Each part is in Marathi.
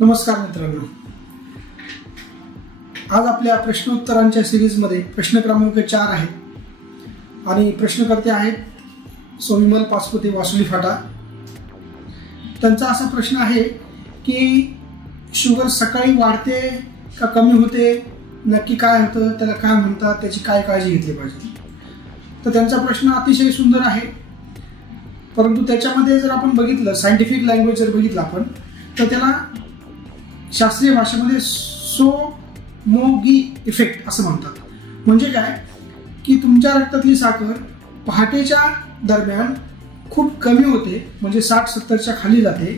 नमस्कार मित्रांनो, आज आपल्या प्रश्नोत्तरांच्या सिरीजमध्ये प्रश्न क्रमांक 4 आहे आणि प्रश्नकर्ते आहेत सोमिमल पाचपुते वासुली फाटा। त्यांचा असा प्रश्न आहे की शुगर सकाळी वाढते का कमी होते, नक्की काय होतं, त्याला काय म्हणतात, त्याची काय काळजी घेतली पाहिजे। तर त्यांचा प्रश्न अतिशय सुंदर आहे, परंतु त्याच्यामध्ये जर आपण बघितलं सायंटिफिक लँग्वेज जर बघितलं आपण तर त्याला शास्त्रीय भाषेमध्ये सोमोगी इफेक्ट असं म्हणतात। म्हणजे काय की तुमच्या रक्तातली साखर पहाटेच्या दरम्यान खूप कमी होते, म्हणजे 60-70च्या खाली जाते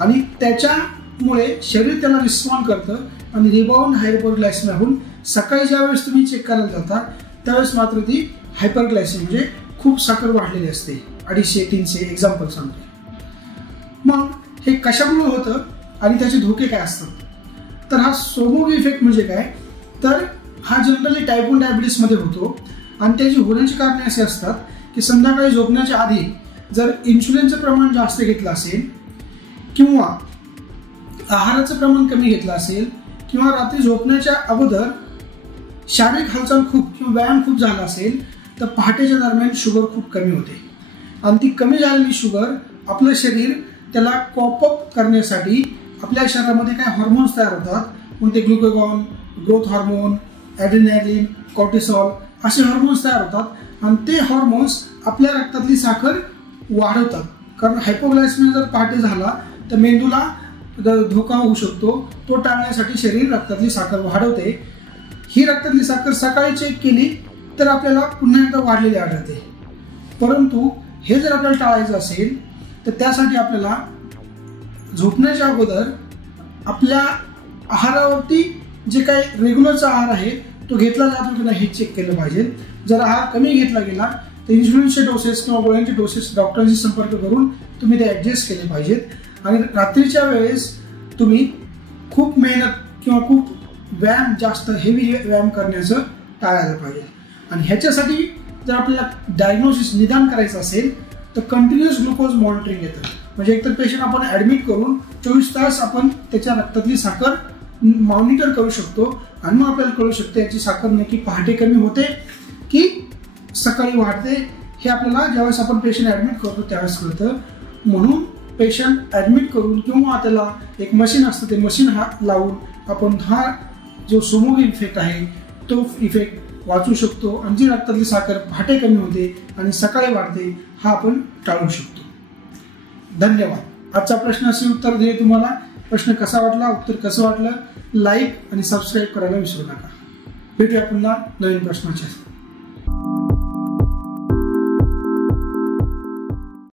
आणि त्याच्यामुळे शरीर त्याला रिस्पॉन्ड करतं आणि रिबाउंड हायपरग्लायसेमिया होऊन सकाळी ज्यावेळेस तुम्ही चेक करायला जाता त्यावेळेस मात्र ती हायपरग्लायसेमिया म्हणजे खूप साखर वाढलेली असते, 250-300 एक्झाम्पल सांगतो। मग हे कशामुळे होतं आणि त्याचे धोके काय असतात, तर हा सोमोगी इफेक्ट म्हणजे काय, तर हा जनरली टाइप 1 डायबिटीस मध्ये होतो आणि त्याची होण्याची कारणे असे असतात की संध्याकाळी झोपण्याच्या आधी जर इन्सुलिनचं प्रमाण जास्त घेतलं असेल किंवा आहाराचं प्रमाण कमी घेतलं असेल किंवा रात्री झोपण्याच्या अगोदर शारीरिक हालचाल खूप किंवा व्यायाम खूप झाला असेल तर पहाटेच्या दरम्यान शुगर खूप कमी होते आणि ती कमी झालेली शुगर आपलं शरीर त्याला कॉप अप करण्यासाठी आपल्या शरीरामध्ये काय हॉर्मोन्स तयार होतात, मग ते glucagon, growth hormone, adrenaline, cortisol असे हॉर्मोन्स तयार होतात आणि ते हॉर्मोन्स आपल्या रक्तातली साखर वाढवतात। कारण हायपोग्लायसेमिया जर पहाटे झाला तर मेंदूला धोका होऊ शकतो, तो टाळण्यासाठी शरीर रक्तातली साखर वाढवते। ही रक्तातली साखर सकाळी चेक केली तर आपल्याला पुन्हा एकदा वाढलेली आढळते, परंतु हे जर आपल्याला टाळायचं असेल तर त्यासाठी आपल्याला झोपण्याच्या अगोदर आपल्या आहारावरती जे काही रेग्युलरचा आहार आहे तो घेतला जातो की नाही हे चेक केलं पाहिजे। जर आहार कमी घेतला गेला तर इन्सुलिनचे डोसेस किंवा गोळ्यांचे डोसेस डॉक्टरांशी संपर्क करून तुम्ही ते ॲडजस्ट केले पाहिजेत आणि रात्रीच्या वेळेस तुम्ही खूप मेहनत किंवा खूप व्यायाम जास्त हेवी व्यायाम करण्याचं टाळायला पाहिजे। आणि ह्याच्यासाठी जर आपल्याला डायग्नोसिस निदान करायचं असेल तर कंटिन्युअस ग्लुकोज मॉनिटरिंग येतं, म्हणजे एकतर पेशंट आपण ॲडमिट करून 24 तास आपण त्याच्या रक्तातली साखर मॉनिटर करू शकतो आणि मग आपल्याला कळू शकते याची साखर नक्की पहाटे कमी होते की सकाळी वाढते। हे आपल्याला ज्यावेळेस आपण पेशंट ॲडमिट करतो त्यावेळेस कळतं। म्हणून पेशंट ॲडमिट करून किंवा त्याला एक मशीन असतं ते मशीन लावून आपण हा जो सोमोगी इफेक्ट आहे तो इफेक्ट वाचू शकतो आणि जी रक्तातली साखर पहाटे कमी होते आणि सकाळी वाढते हा आपण टाळू शकतो। धन्यवाद। आजचा प्रश्नाचे उत्तर दिले तुम्हाला। प्रश्न कसा वाटला, उत्तर कसं वाटलं, लाईक आणि सबस्क्राईब करायला विसरू नका। भेटूया पुन्हा नवीन प्रश्नाच्या।